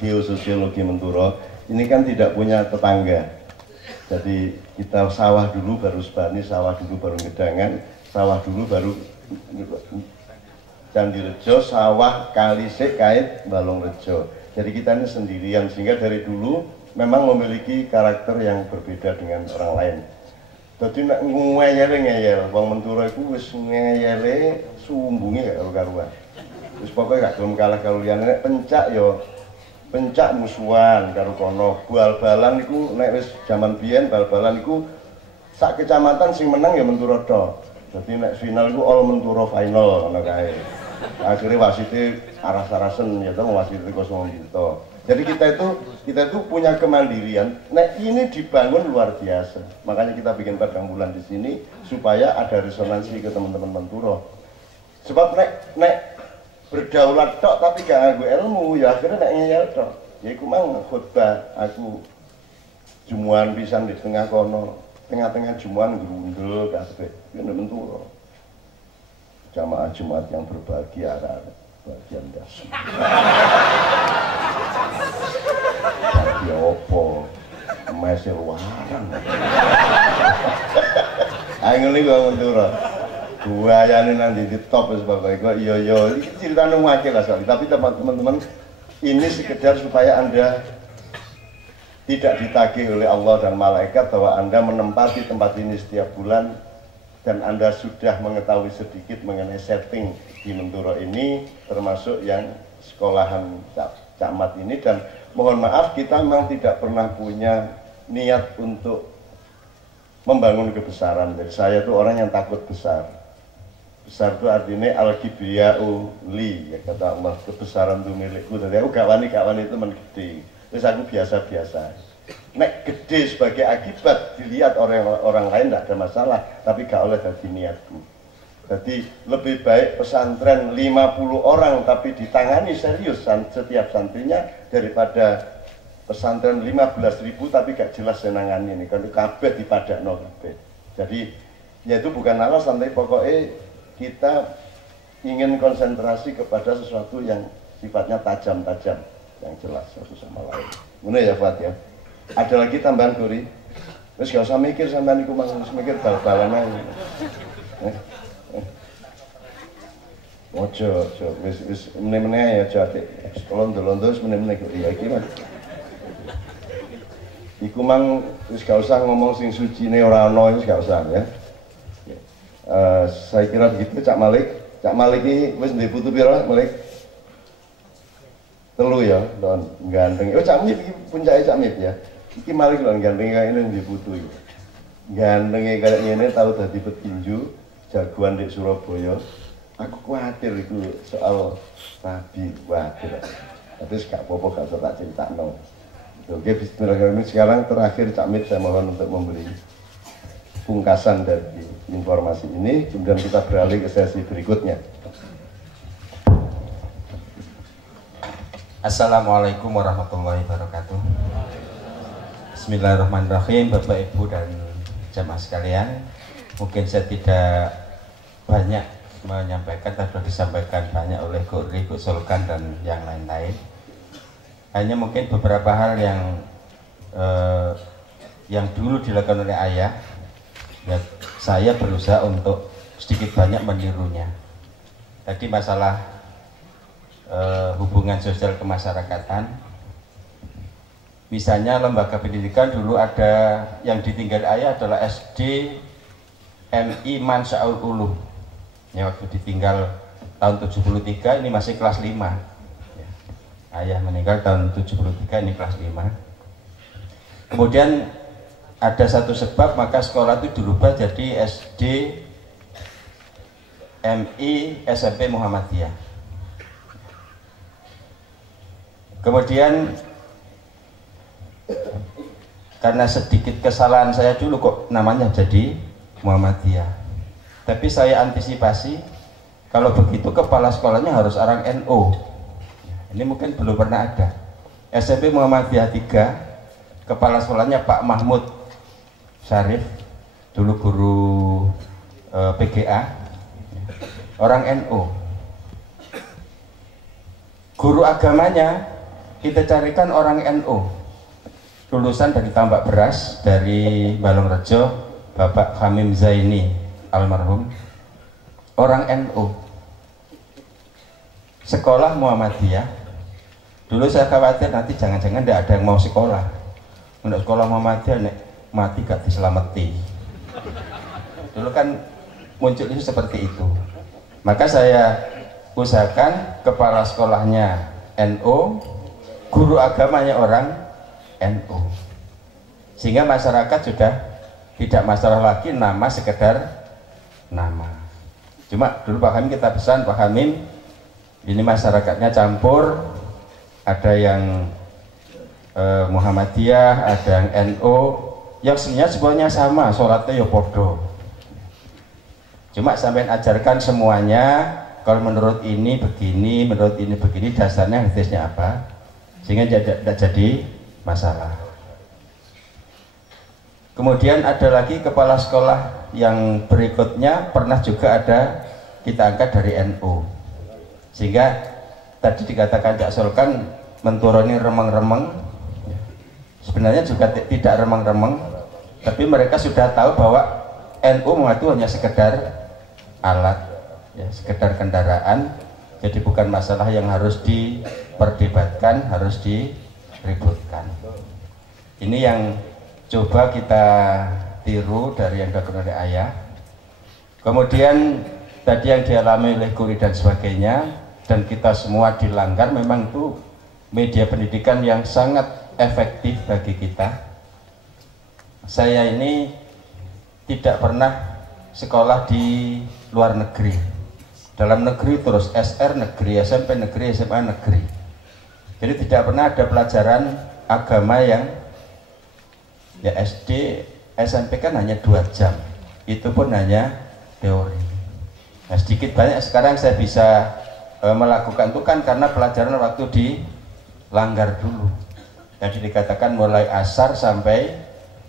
geososiologi Menturo ini kan tidak punya tetangga. Jadi kita sawah dulu baru Sebani, sawah dulu baru Gedangan, sawah dulu baru Candirejo, sawah Kalisik, Kait, Balongrejo. Jadi kita ini sendirian, sehingga dari dulu memang memiliki karakter yang berbeda dengan orang lain. Jadi nak ngeyel, wong Menturo itu wis ngeyele sumbunge gak karu-karuan. Wis pokoke gak gelem kalah karo liyane. Pencak yo pencak musuhan karo kono. Bal-balan niku nek wis jaman biyen bal-balan niku sak kecamatan sing menang ya Menturo tok. Jadi nek final iku all Menturo final ngono kae. Akhirnya wasite aras-arasen ya toh wasite kosong gitu. Jadi kita itu punya kemandirian. Nah ini dibangun luar biasa. Makanya kita bikin padang bulan di sini supaya ada resonansi ke teman-teman Menturo. Sebab nek berdaulat tok tapi gak nganggo ilmu ya akhirnya nek ngeyel tok. Ya iku mang khotbah aku jumuan pisan di tengah kono. Tengah-tengah jumuan grundel kabeh. Iki Menturo. Jamaah Jumat yang berbahagia bagian dasar. Bagi opo mesir warang. Ayo ngene kok Menturo. Buayane nanti di top wis Bapak kok iya iki ceritane akeh lah soal. Tapi teman-teman ini sekedar supaya Anda tidak ditagih oleh Allah dan malaikat bahwa Anda menempati tempat ini setiap bulan dan Anda sudah mengetahui sedikit mengenai setting di Menturo ini, termasuk yang sekolahan camat ini. Dan mohon maaf kita memang tidak pernah punya niat untuk membangun kebesaran. Jadi saya itu orang yang takut besar. Besar itu artinya al-kibriya'u li, ya kata Allah, kebesaran itu milikku. Jadi aku gawani itu menggede. Terus aku biasa-biasa. Nek gede sebagai akibat dilihat orang lain tidak ada masalah, tapi gak oleh jadi niatku. Jadi lebih baik pesantren 50 orang tapi ditangani serius setiap santrinya daripada pesantren 15.000 tapi gak jelas senangan ini. Kalau kabeh dipadakno kabeh. Jadi ya itu bukan alasan, tapi pokoknya kita ingin konsentrasi kepada sesuatu yang sifatnya tajam-tajam, yang jelas satu sama lain. Benar ya Fat ya? Ada lagi tambahan Guri? Terus gak usah mikir sampean iku mang mikir bal-balan ae. Ojo, wis meneh-meneh ya aja atik. Londo-londo wis meneh-meneh kok iya iki Mas. Iku mang wis gak usah ngomong sing sucine ora ana wis gak usah ya. Saya kira begitu Cak Malik. Cak Malik iki wis ndek putu pira Malik? 3 ya, don ganteng. Oh Cak Mip iki puncake Cak Mip ya. Iki Malik lho ganteng kayak ini ndek putu iki. Gantenge kayak ngene tau dadi petinju jagoan di Surabaya. Aku khawatir itu soal Nabi, khawatir. Tapi gak apa-apa gak usah tak critakno. Oke, bismillahirrahmanirrahim. Sekarang terakhir Cak Mip saya mohon untuk memberi pungkasan dari informasi ini, kemudian kita beralih ke sesi berikutnya. Assalamualaikum warahmatullahi wabarakatuh. Bismillahirrahmanirrahim. Bapak, Ibu, dan jamaah sekalian, mungkin saya tidak banyak menyampaikan, tapi sudah disampaikan banyak oleh Guri, Gus Solkan, dan yang lain-lain. Hanya mungkin beberapa hal yang dulu dilakukan oleh ayah, ya, saya berusaha untuk sedikit banyak menirunya. Tadi masalah hubungan sosial kemasyarakatan. Misalnya lembaga pendidikan dulu ada yang ditinggal ayah adalah SD MI Mansyaul Uluh. Ya, waktu ditinggal tahun 73 ini masih kelas 5. Ya. Ayah meninggal tahun 73 ini kelas 5. Kemudian ada satu sebab maka sekolah itu dirubah jadi SD MI SMP Muhammadiyah. Kemudian karena sedikit kesalahan saya dulu kok namanya jadi Muhammadiyah. Tapi saya antisipasi kalau begitu kepala sekolahnya harus orang NU. Ini mungkin belum pernah ada. SMP Muhammadiyah 3, kepala sekolahnya Pak Mahmud Syarif, dulu guru PGA, orang NU. Guru agamanya kita carikan orang NU, lulusan dari Tambak Beras, dari Balongrejo, Bapak Hamim Zaini almarhum, orang NU, sekolah Muhammadiyah. Dulu saya khawatir nanti jangan-jangan tidak ada yang mau sekolah. Untuk sekolah Muhammadiyah nek mati gak diselamati. Dulu kan muncul itu seperti itu. Maka saya usahakan kepala sekolahnya NU, guru agamanya orang NU, sehingga masyarakat sudah tidak masalah lagi nama sekedar nama. Cuma dulu Pak Hamim kita pesan, Pak Hamim ini masyarakatnya campur, ada yang Muhammadiyah, ada yang NU, yang sebenarnya semuanya sama, sholatnya ya podo. Cuma sampai ajarkan semuanya, kalau menurut ini begini, menurut ini begini, dasarnya hadisnya apa, sehingga tidak jadi masalah. Kemudian ada lagi kepala sekolah yang berikutnya pernah juga ada kita angkat dari NU, sehingga tadi dikatakan Cak Sol kan menturuni remeng-remeng, sebenarnya juga tidak remeng-remeng, tapi mereka sudah tahu bahwa NU itu hanya sekedar alat, ya, sekedar kendaraan, jadi bukan masalah yang harus diperdebatkan, harus diributkan. Ini yang coba kita tiru dari yang dilakukan oleh ayah. Kemudian tadi yang dialami oleh Guri dan sebagainya, dan kita semua dilanggar, memang itu media pendidikan yang sangat efektif bagi kita. Saya ini tidak pernah sekolah di luar negeri, dalam negeri terus, SR negeri, SMP negeri, SMA negeri. Jadi tidak pernah ada pelajaran agama yang ya SD, SMP kan hanya 2 jam, itu pun hanya teori. Nah, sedikit banyak sekarang saya bisa melakukan itu kan karena pelajaran waktu di langgar dulu. Jadi dikatakan mulai asar sampai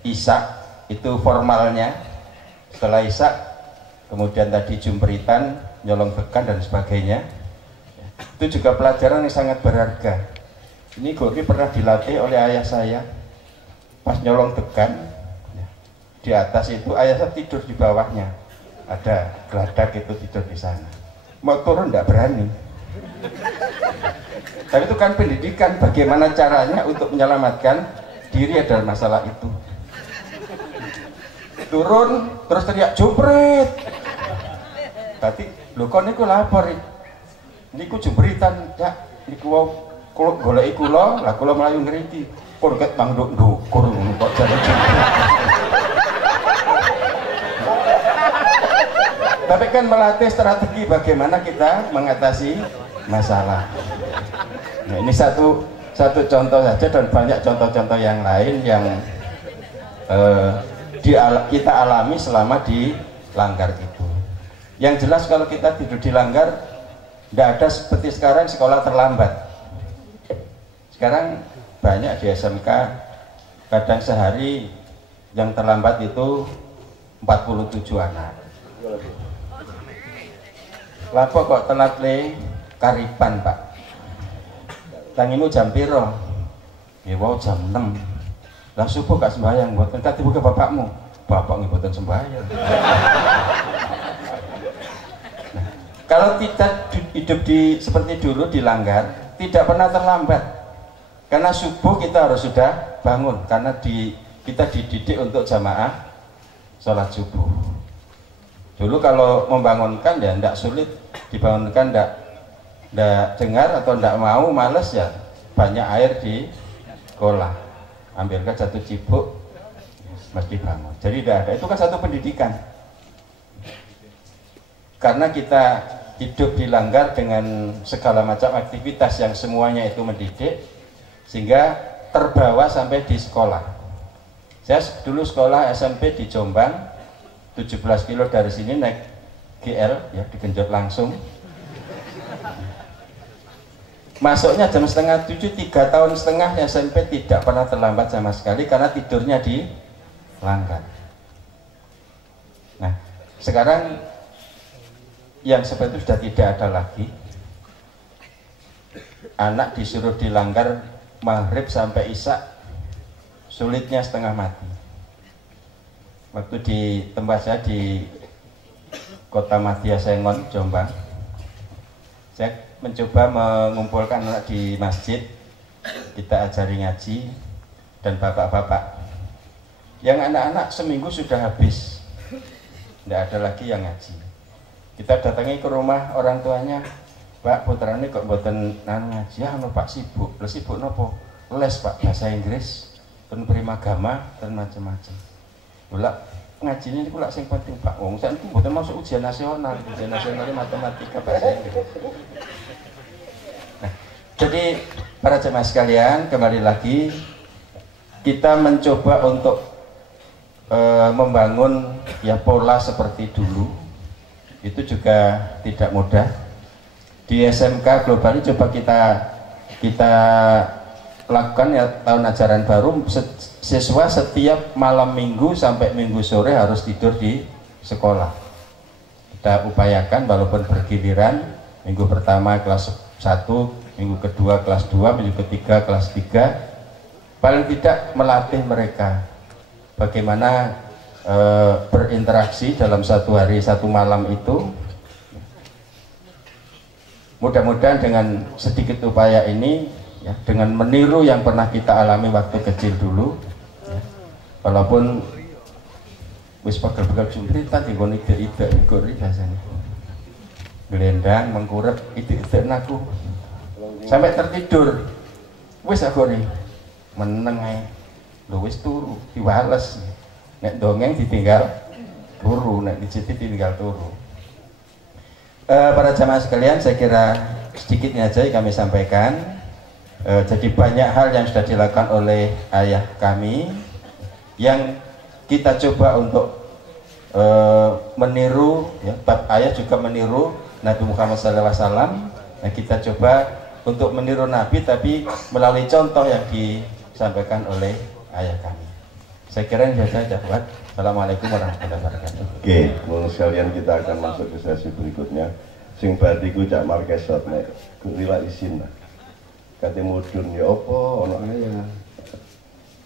isya itu formalnya. Setelah isya kemudian tadi jumpritan, nyolong tekan dan sebagainya. Itu juga pelajaran yang sangat berharga. Ini Gori pernah dilatih oleh ayah saya. Pas nyolong tekan, di atas itu ayah saya tidur di bawahnya. Ada geladak itu tidur di sana. Mau turun tidak berani. Tapi itu kan pendidikan, bagaimana caranya untuk menyelamatkan diri adalah masalah itu. Turun terus teriak jumprit. Berarti lho kon niku lapor. Niku jumpritan, ya niku kula goleki kula, lah kula mlayu ngriki. Pun ket bang ndukur kok jane jumprit. Tapi kan melatih strategi bagaimana kita mengatasi masalah. Nah, ini satu contoh saja dan banyak contoh-contoh yang lain yang kita alami selama di langgar itu. Yang jelas kalau kita tidur di langgar, tidak ada seperti sekarang sekolah terlambat. Sekarang banyak di SMK, kadang sehari yang terlambat itu 47 anak. Lapo kok telat le karipan Pak? Tangimu jam piro? Ya wow jam 6. Lah subuh gak sembahyang, buatan kati buka bapakmu. Bapak ngibutan sembahyang. Nah, kalau kita hidup seperti dulu di langgar, tidak pernah terlambat. Karena subuh kita harus sudah bangun, karena kita dididik untuk jamaah sholat subuh. Dulu kalau membangunkan ya tidak sulit, dibangunkan tidak dengar atau tidak mau, males ya banyak air di sekolah. Ambilkan 1 cibuk mesti bangun. Jadi tidak ada, itu kan satu pendidikan. Karena kita hidup di langgar dengan segala macam aktivitas yang semuanya itu mendidik, sehingga terbawa sampai di sekolah. Saya dulu sekolah SMP di Jombang, 17 kilo dari sini naik GL ya, digenjot langsung. Masuknya jam 6:30, 3 tahun setengah SMP tidak pernah terlambat sama sekali karena tidurnya di langgar. Nah, sekarang yang seperti itu sudah tidak ada lagi. anak disuruh dilanggar maghrib sampai isya, sulitnya setengah mati. Waktu di tempat saya di Kota Madya Sengon, Jombang, saya mencoba mengumpulkan anak di masjid, kita ajari ngaji, dan bapak-bapak. Yang anak-anak seminggu sudah habis, tidak ada lagi yang ngaji. Kita datangi ke rumah orang tuanya, Pak, putrane kok mboten ngaji, ya Pak sibuk. Les sibuk nopo? Les Pak, bahasa Inggris, ten primagama, ten macam-macam. Lha ngaji ini kula sing penting Pak. Wong sakniki mboten masuk ujian nasional matematika bahasa Inggris. Nah, jadi para jemaah sekalian, kembali lagi kita mencoba untuk membangun ya pola seperti dulu. Itu juga tidak mudah. Di SMK Global ini coba kita lakukan ya tahun ajaran baru, siswa setiap malam minggu sampai minggu sore harus tidur di sekolah. Kita upayakan walaupun bergiliran, minggu pertama kelas 1, minggu kedua kelas 2, minggu ketiga kelas 3, paling tidak melatih mereka bagaimana berinteraksi dalam satu hari satu malam itu. Mudah-mudahan dengan sedikit upaya ini ya, dengan meniru yang pernah kita alami waktu kecil dulu ya, walaupun wis pegel-pegel jumpritan dikon ide-ide gori rasanya gelendang mengkurep ide-ide aku sampai tertidur wis agori meneng ae lho wis turu diwales nek dongeng ditinggal turu nek dijiti ditinggal turu. Para jamaah sekalian, saya kira sedikitnya aja yang kami sampaikan. Jadi banyak hal yang sudah dilakukan oleh ayah kami yang kita coba untuk meniru ya, ayah juga meniru Nabi Muhammad SAW. Nah, kita coba untuk meniru Nabi tapi melalui contoh yang disampaikan oleh ayah kami. Saya kira ini saja buat. Assalamualaikum warahmatullahi wabarakatuh. Oke, mulai sekalian kita akan masuk ke sesi berikutnya. Sing badiku cak markesot nek kuriwa isin lah. Kate mudun ya opo ono ya.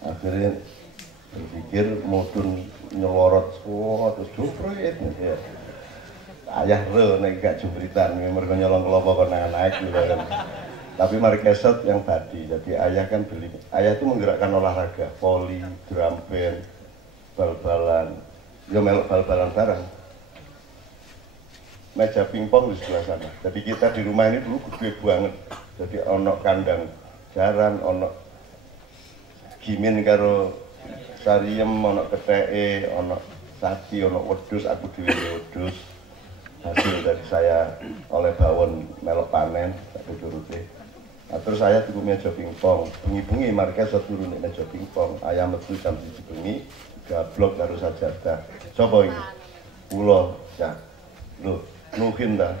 Akhirnya berpikir mudun nyelorot terus jumrit ya. Ayah re nek gak jumritan mergo nyolong kelompok kena naik gitu kan. Tapi markesot yang tadi. Jadi ayah kan beli. Ayah itu menggerakkan olahraga, voli, drum band, bal-balan, yo melok bal-balan bareng. Meja pingpong di sebelah sana. Jadi kita di rumah ini dulu gede banget. Jadi ono kandang jaran, ono gimin karo sariem, ono keteke, ono sapi, ono wedhus, aku dhewe wedhus. Hasil dari saya oleh bawon melok panen, tak turute. Nah, terus saya tuku meja pingpong, bengi-bengi markes turun nek meja pingpong, ayam metu jam 1 bengi. Gablok karo sajadah. Sopo iki? Kula, Cak. Lho, nuhin ta.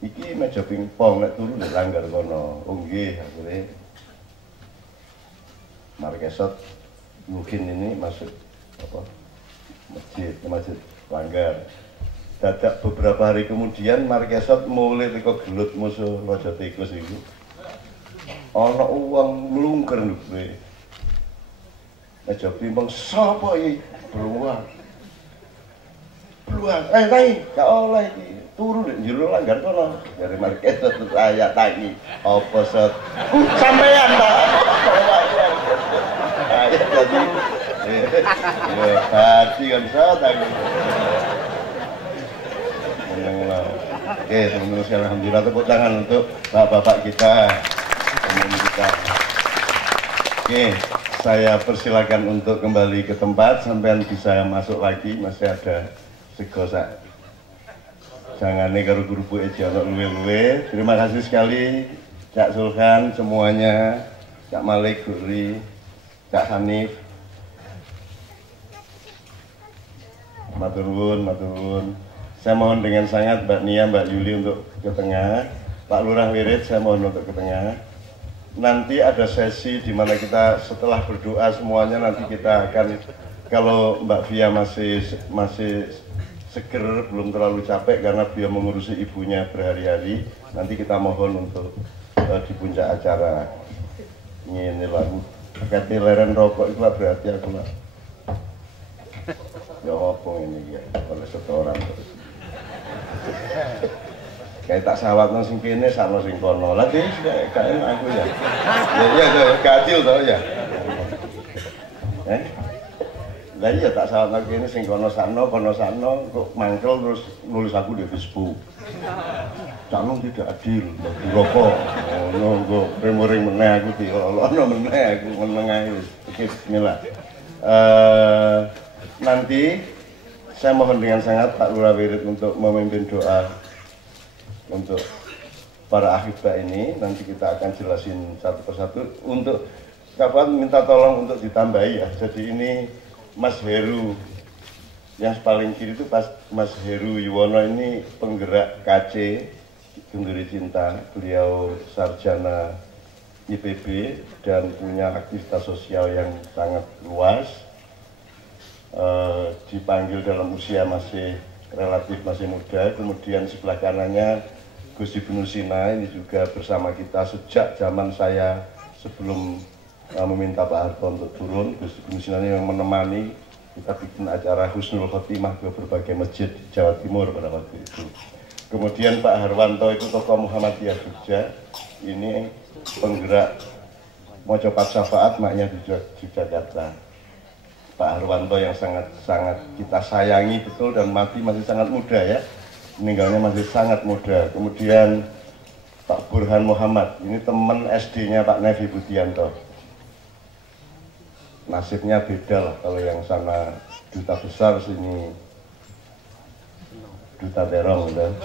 Iki meja pingpong nek turu nek langgar kono. Oh nggih, akhire markesot nuhin ini masuk apa? Masjid langgar. Dadak beberapa hari kemudian markesot mulai teko gelut musuh Raja Tikus iku. Ana uang mlungker ndhuwe. Meja pingpong sapa iki? Beruang. Naik, gak oleh iki. Turu nek njero langgar kono. Dari market terus saya tagi, apa set? Sampean ta? Ayo jadi. Ya, hati kan saya tagi. Oke, teman-teman sekalian, alhamdulillah tepuk tangan untuk bapak-bapak kita, teman kita. Oke. Saya persilakan untuk kembali ke tempat, sampean bisa masuk lagi, masih ada segosak. Jangan karo guru aja luwe-luwe. Terima kasih sekali Cak Sulhan semuanya, Cak Malik, Guri, Cak Hanif. Matur nuwun. Saya mohon dengan sangat Mbak Nia, Mbak Yuli untuk ke tengah. Pak Lurah Wirid saya mohon untuk ke tengah. Nanti ada sesi di mana kita setelah berdoa semuanya nanti kita akan, kalau Mbak Via masih seger, belum terlalu capek karena dia mengurusi ibunya berhari-hari, nanti kita mohon untuk di puncak acara ini lah aku pakai leren rokok itu lah berarti aku lah ya ngopong ini ya oleh setoran terus kayak tak sawat nang sing kene sakno sing kono lah deh gak enak aku ya gak adil toh ya lah iya tak sawat nang kene sing kono sakno kok mangkel terus nulis aku di Facebook Caknong tidak adil, rokok, nunggu remoring meneh aku di, ono meneh aku menengah itu. Oke, bismillah. Nanti saya mohon dengan sangat Pak Lurah Wirid untuk memimpin doa untuk para ahibah ini. Nanti kita akan jelasin satu persatu. Untuk kapan minta tolong untuk ditambahi ya. Jadi ini Mas Heru yang paling kiri itu Mas Heru Yuwono ini penggerak KC Genduri Cinta, beliau sarjana IPB dan punya aktivitas sosial yang sangat luas. Dipanggil dalam usia masih relatif masih muda. Kemudian sebelah kanannya Gus Ibnu Sina ini juga bersama kita sejak zaman saya sebelum meminta Pak Harto untuk turun. Gus Ibnu Sina ini yang menemani kita bikin acara Husnul Khotimah ke berbagai masjid di Jawa Timur pada waktu itu. Kemudian Pak Harwanto itu tokoh Muhammadiyah Jogja, ini penggerak Mojopat Syafaat maknya di Yogyakarta. Pak Harwanto yang sangat kita sayangi betul dan mati masih sangat muda ya, meninggalnya masih sangat muda. Kemudian Pak Burhan Muhammad, ini teman SD-nya Pak Nevi Budianto. Nasibnya beda lah, kalau yang sana duta besar, sini duta terong dan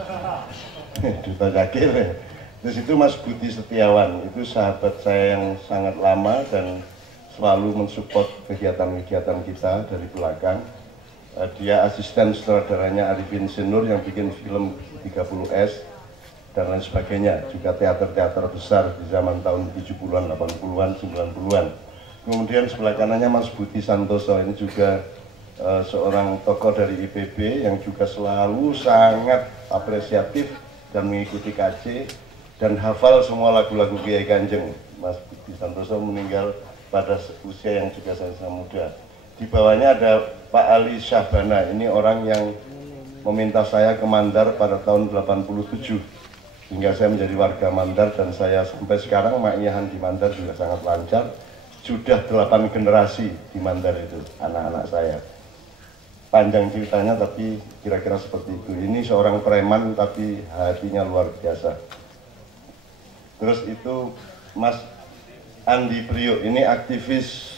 duta cakil. Terus itu Mas Budi Setiawan, itu sahabat saya yang sangat lama dan selalu mensupport kegiatan-kegiatan kita dari belakang. Dia asisten sutradaranya Arifin Sinur yang bikin film 30S dan lain sebagainya, juga teater-teater besar di zaman tahun 70-an, 80-an, 90-an. Kemudian sebelah kanannya Mas Budi Santoso, ini juga seorang tokoh dari IPB yang juga selalu sangat apresiatif dan mengikuti KC dan hafal semua lagu-lagu Kiai Kanjeng. Mas Budi Santoso meninggal pada usia yang juga sangat muda. Di bawahnya ada Pak Ali Syahbana, ini orang yang meminta saya ke Mandar pada tahun 87 hingga saya menjadi warga Mandar dan saya sampai sekarang maknyahan di Mandar juga sangat lancar. Sudah 8 generasi di Mandar itu anak-anak saya. Panjang ceritanya tapi kira-kira seperti itu. Ini seorang preman tapi hatinya luar biasa. Terus itu Mas Andi Priyo, ini aktivis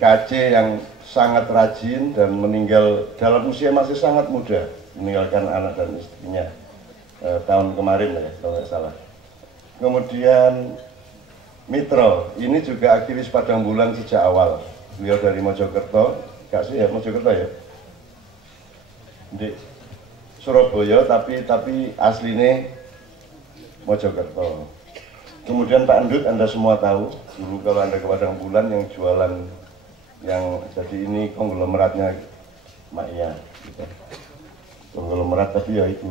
KC yang sangat rajin dan meninggal dalam usia masih sangat muda, meninggalkan anak dan istrinya tahun kemarin ya kalau nggak salah. Kemudian Mitro, ini juga aktivis Padang Bulan sejak awal. Beliau dari Mojokerto, gak sih ya Mojokerto ya? Di Surabaya tapi aslinya Mojokerto. Kemudian Pak Endut, Anda semua tahu, dulu kalau Anda ke Padang Bulan yang jualan, yang jadi ini konglomeratnya Mak Iya, gitu. Konglomerat tapi ya itu.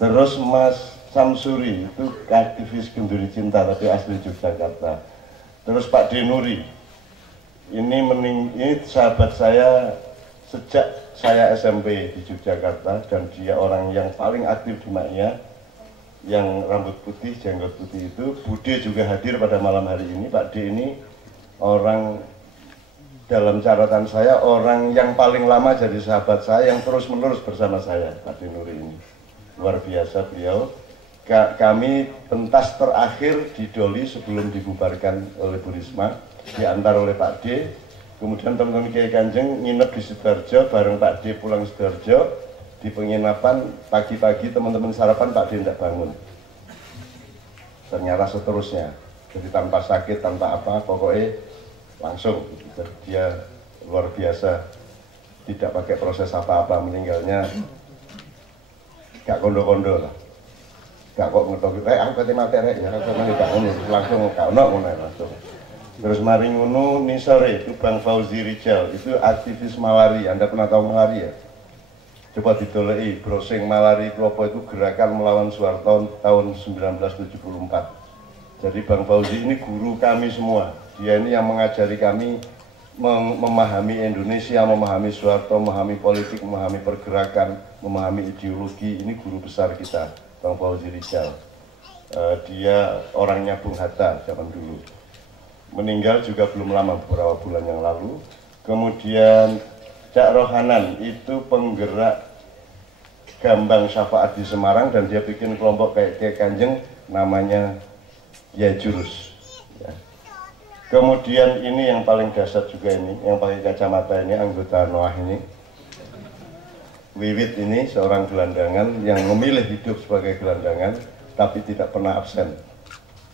Terus Mas Samsuri, itu aktivis Genduri Cinta tapi asli Yogyakarta. Terus Pak Denuri, ini sahabat saya sejak saya SMP di Yogyakarta dan dia orang yang paling aktif di Maknya, yang rambut putih, jenggot putih itu. Bude juga hadir pada malam hari ini. Pak D ini orang, dalam catatan saya, orang yang paling lama jadi sahabat saya, yang terus menerus bersama saya, Pak Denuri ini. Luar biasa beliau. Kami pentas terakhir di Doli sebelum dibubarkan oleh Bu Risma, diantar oleh Pak D. Kemudian teman-teman Kiai Kanjeng nginep di Sidoarjo, bareng Pak D pulang Sidoarjo. Di penginapan pagi-pagi teman-teman sarapan, Pak D tidak bangun. Ternyata seterusnya, jadi tanpa sakit, tanpa apa, pokoknya langsung. Dia luar biasa, tidak pakai proses apa-apa, meninggalnya gak kondo-kondo lah. Gak kok ngetok, angkat materi ya, langsung langsung. Terus mari ngono ni sore itu Bang Fauzi Rijal, itu aktivis Mawari. Anda pernah tahu Mawari ya? Coba didolei browsing malari itu apa, itu gerakan melawan Soeharto tahun 1974. Jadi Bang Fauzi ini guru kami semua. Dia ini yang mengajari kami memahami Indonesia, memahami Soeharto, memahami politik, memahami pergerakan, memahami ideologi. Ini guru besar kita, Bang Fauzi Rijal. Dia orangnya Bung Hatta zaman dulu. Meninggal juga belum lama, beberapa bulan yang lalu. Kemudian Cak Rohanan itu penggerak Gambang Syafaat di Semarang, dan dia bikin kelompok kayak Kiai Kanjeng namanya Ya Jurus. Ya. Kemudian ini yang paling dasar juga ini, yang pakai kacamata ini, anggota Noah ini. Wiwit ini seorang gelandangan yang memilih hidup sebagai gelandangan tapi tidak pernah absen.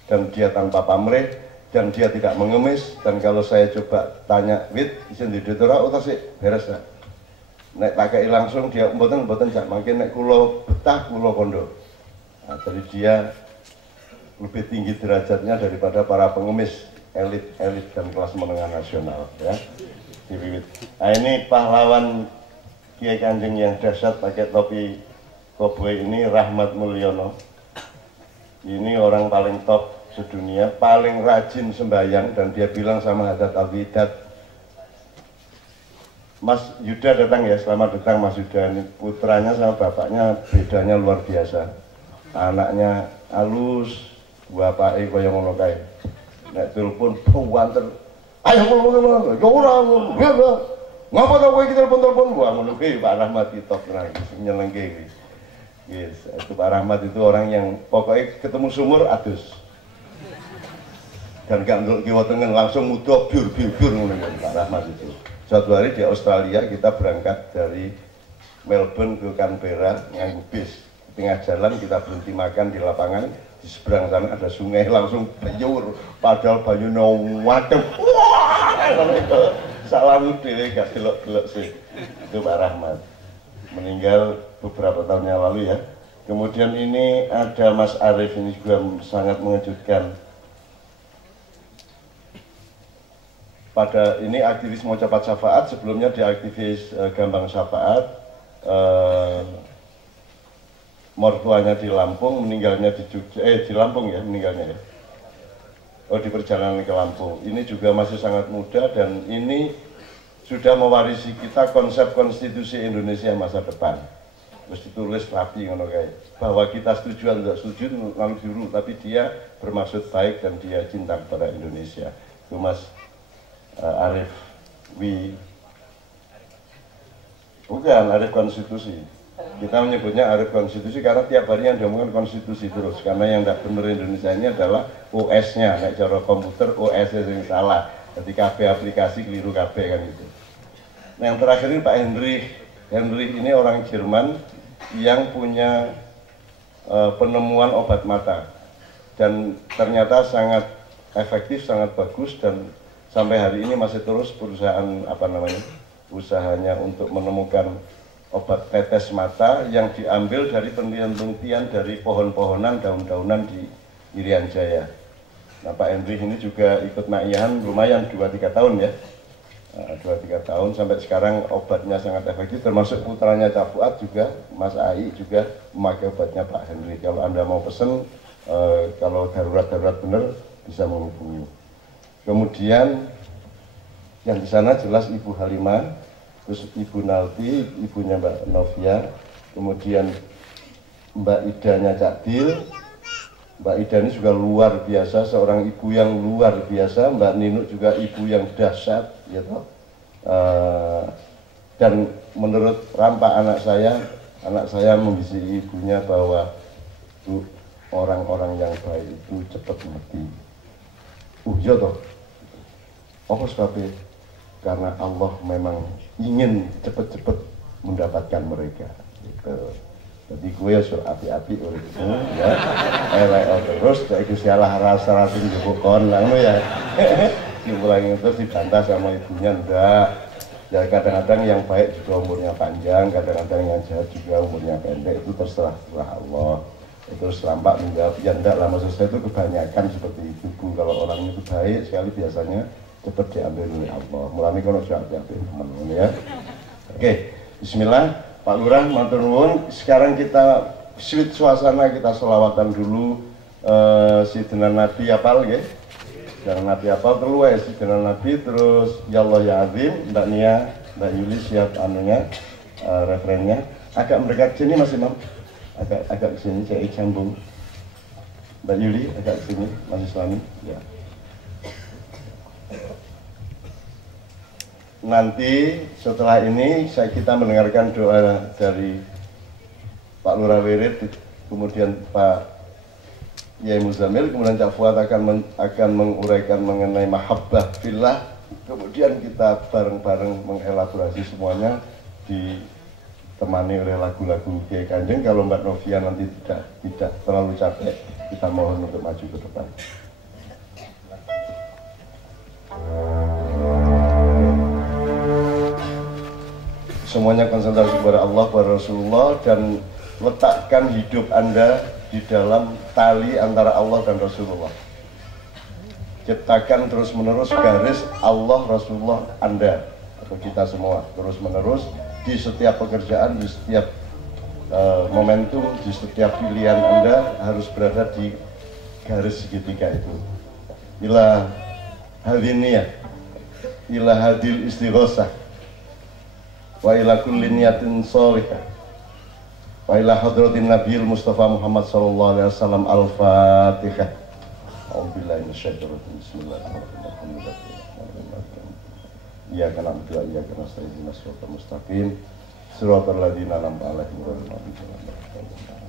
Dan dia tanpa pamrih, dan dia tidak mengemis. Dan kalau saya coba tanya, Wit, izin di Detora, oh sih beres ya. Nek tak kei langsung dia mboten jak, makin nek kulo betah kulo kondo. Nah, jadi dia lebih tinggi derajatnya daripada para pengemis elit dan kelas menengah nasional ya. Di Wiwit. Nah, ini pahlawan Kiai Kanjeng yang dahsyat pakai topi koboi ini, Rahmat Mulyono. Ini orang paling top sedunia, paling rajin sembahyang, dan dia bilang sama Hadat Al-Widat, Mas Yuda datang ya, selamat datang Mas Yuda. Ini putranya sama bapaknya bedanya luar biasa. Anaknya halus, bapake kaya ngono kae. Nek telepon puwanter, ayo ngomong, yo ora ngapa to kowe iki telepon gua ngono kuwi Pak Rahmat itu tenang nyelengke iki. Yes, itu Pak Rahmat itu orang yang pokoknya ketemu sumur adus. Dan gak ndelok kiwa tengen langsung mudok biur ngono Pak Rahmat itu. Suatu hari di Australia kita berangkat dari Melbourne ke Canberra nganggo bis. Di tengah jalan kita berhenti makan di lapangan, di seberang sana ada sungai, langsung bayur, padahal bayunya wadem. Wah, itu salamu dhewe gak delok-delok sih. Itu Pak Rahmat. Meninggal beberapa tahun yang lalu ya. Kemudian ini ada Mas Arief, ini juga sangat mengejutkan. Pada ini aktivis Mocapat Syafaat, sebelumnya di aktivis Gambang Syafaat, mertuanya di Lampung, meninggalnya di Jogja, di Lampung ya meninggalnya ya. Oh, di perjalanan ke Lampung. Ini juga masih sangat muda, dan ini sudah mewarisi kita konsep konstitusi Indonesia masa depan. Terus ditulis rapi ngono kae. Bahwa kita setuju atau tidak setuju lalu dulu, tapi dia bermaksud baik dan dia cinta kepada Indonesia. Itu Mas Arief bukan Arief Konstitusi. Kita menyebutnya Arief Konstitusi karena tiap hari yang diomongkan konstitusi terus. Karena yang tidak benar Indonesia ini adalah OS-nya, kayak cara komputer OS-nya yang salah. Jadi KB aplikasi keliru KB kan itu. Nah, yang terakhir ini Pak Henry ini orang Jerman yang punya penemuan obat mata, dan ternyata sangat efektif, sangat bagus, dan sampai hari ini masih terus perusahaan usahanya untuk menemukan obat tetes mata yang diambil dari penelitian dari pohon-pohonan, daun-daunan di Irian Jaya. Nah, Pak Henry ini juga ikut Ma'iyahan lumayan 2-3 tahun ya. 2-3 tahun sampai sekarang obatnya sangat efektif, termasuk putranya Cak Fuad juga, Mas Ai juga memakai obatnya Pak Henry. Kalau Anda mau pesen, kalau darurat benar bisa menghubungi. Kemudian yang di sana jelas Ibu Halimah, terus Ibu Nalti, ibunya Mbak Novia, kemudian Mbak Idanya Cak Dil. Mbak Ida ini juga luar biasa, seorang ibu yang luar biasa. Mbak Nino juga ibu yang dahsyat, gitu. Dan menurut Rampa anak saya membisiki ibunya bahwa orang-orang yang baik itu cepat mati. Iya toh. Oh sebabnya karena Allah memang ingin cepat-cepat mendapatkan mereka. Gitu. Jadi gue sur api-api uripmu ya. Terus kayak salah rasa-rasa njupuk kon lah ya. Dimulai terus dibantah sama ibunya, enggak. Ya kadang-kadang yang baik juga umurnya panjang, kadang-kadang yang jahat juga umurnya pendek, itu terserah Allah. Itu selampak menjawab, ya enggak lah, maksud saya itu kebanyakan seperti itu. Kalau orang itu baik sekali biasanya cepat diambil oleh Allah. Mulai kalau sudah diambil teman ya. Oke, bismillah. Pak Lurah, matur nuwun. Sekarang kita sweet suasana, kita selawatan dulu. Sidina Nabi apal nggih. Sidina Nabi apal telu wae Sidina Nabi, terus ya Allah ya Azim, Mbak Nia, Mbak Yuli siap anunya referennya. Agak mendekat sini Mas Imam. Agak ke sini saya sambung. Mbak Yuli agak ke sini Mas Islami ya. Nanti setelah ini kita mendengarkan doa dari Pak Lurah Wirid, kemudian Pak Yai Muzamil, kemudian Cak Fuad akan menguraikan mengenai mahabbah fillah, kemudian kita bareng-bareng mengelaborasi semuanya ditemani oleh lagu-lagu Kiai Kanjeng. Kalau Mbak Novia nanti tidak terlalu capek, kita mohon untuk maju ke depan. Semuanya konsentrasi kepada Allah, kepada Rasulullah, dan letakkan hidup Anda di dalam tali antara Allah dan Rasulullah. Ciptakan terus-menerus garis Allah Rasulullah Anda atau kita semua terus-menerus di setiap pekerjaan, di setiap momentum, di setiap pilihan Anda harus berada di garis segitiga itu. Ila hadiniyah, ila hadil istighosah, wa ila kulli niyatin sholihah, wa ila hadratin Nabiyil Mustafa Muhammad sallallahu alaihi wasallam. Al-Fatihah. A'udzubillahi minasyaitonir rajim. Bismillahirrahmanirrahim. Iyyaka na'budu wa iyyaka nasta'in. Ihdinas siratal mustaqim. Shiratal ladzina an'amta 'alaihim ghairil maghdubi 'alaihim waladdallin.